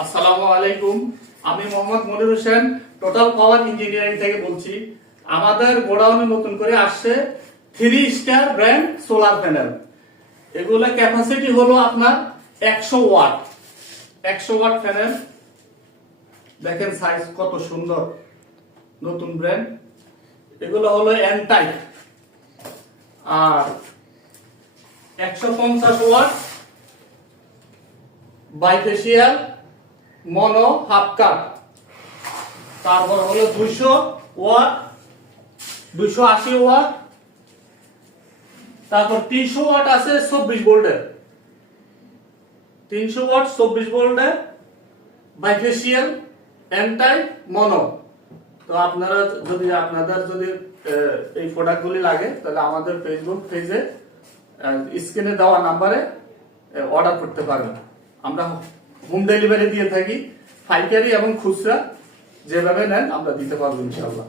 আসসালামু আলাইকুম। আমি Mohammad Monir Hossain, total power engineering থেকে বলছি। আমাদের গোডাউনে নতুন করে আসছে 3 স্টার ব্র্যান্ড সোলার প্যানেল। এগুলো ক্যাপাসিটি হলো আপনার 100 ওয়াট। 100 ওয়াট প্যানেল, দেখেন সাইজ কত সুন্দর, নতুন ব্র্যান্ড। এগুলো হলো এন টাইপ। আর 150 ওয়াট বাইফেসিয়াল মনো হাফ কাট। তারপর হলো 200 ওয়াট, 280 ওয়াট। তারপর 300 ওয়াট আছে 24 ভোল্টের। 300 ওয়াট 24 ভোল্টের বাইফেসিয়াল এন টাইপ মনো। তো আপনাদের যদি এই প্রোডাক্টগুলি লাগে তাহলে আমাদের ফেসবুক পেজে স্ক্রিনে দেওয়া নাম্বারে অর্ডার করতে পারবেন। আমরা হোম ডেলিভারি দিয়ে থাকি, পাইকারি এবং খুচরা যেভাবে নেন আমরা দিতে পারবো ইনশাআল্লাহ।